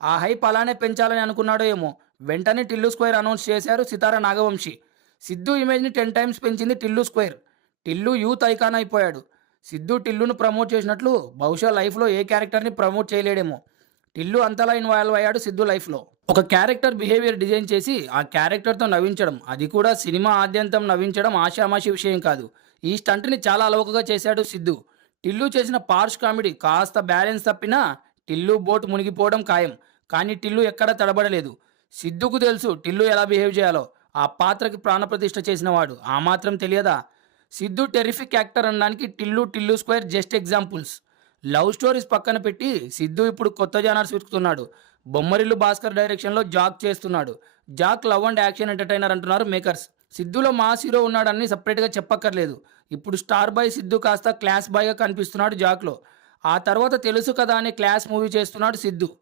ఆ హైప్ అలానే పెంచాలని అనుకున్నాడో ఏమో. వెంటనే టిల్లు స్క్వేర్ అనౌన్స్ చేశారు సితార నాగవంశి. సిద్ధు ఇమేజ్‌ని 10 టైమ్స్ పెంచింది Tillu square. Tillu youth icon అయిపోయాడు. సిద్ధు టిల్లును ప్రమోట్ చేసినట్లు బహుశా లైఫ్‌లో ఏ క్యారెక్టర్‌ని ప్రమోట్ చేయలేడేమో. టిల్లు అంతలా ఇన్వాల్వ్ అయ్యాడు సిద్ధు లైఫ్‌లో. ఒక క్యారెక్టర్ బిహేవియర్ డిజైన్ చేసి ఆ క్యారెక్టర్‌తో నవ్వించడం, అది కూడా సినిమా ఆద్యంతం నవ్వించడం ఆషామాషీ విషయం కాదు. ఈ స్టంట్‌ని చాలా అలవోకగా చేశాడు సిద్ధు. టిల్లు చేసిన పార్ష్ కామెడీ కాస్త బ్యాలెన్స్ తప్పినా టిల్లు బోట్ మునిగిపోవడం ఖాయం. కానీ టిల్లు ఎక్కడా తడబడలేదు. సిద్ధుకు తెలుసు టిల్లు ఎలా బిహేవ్ చేయాలో. ఆ పాత్రకి ప్రాణప్రతిష్ఠ చేసినవాడు. ఆ మాత్రం తెలియదా? సిద్ధు టెర్రిఫిక్ యాక్టర్ అనడానికి Tillu, Tillu square just examples. Love stories పక్కన పెట్టి సిద్ధు ఇప్పుడు కొత్త జానర్స్ వెతుకుతున్నాడు. బొమ్మరిల్లు భాస్కర్ డైరెక్షన్లో జాక్ చేస్తున్నాడు. Jack love and action entertainer అంటున్నారు మేకర్స్. సిద్ధులో మాస్ హీరో ఉన్నాడని సపరేట్గా చెప్పక్కర్లేదు. ఇప్పుడు స్టార్ బాయ్ సిద్ధు కాస్త క్లాస్ బాయ్గా కనిపిస్తున్నాడు జాక్లో. ఆ తర్వాత తెలుసు కదా అనే క్లాస్ మూవీ చేస్తున్నాడు సిద్ధు.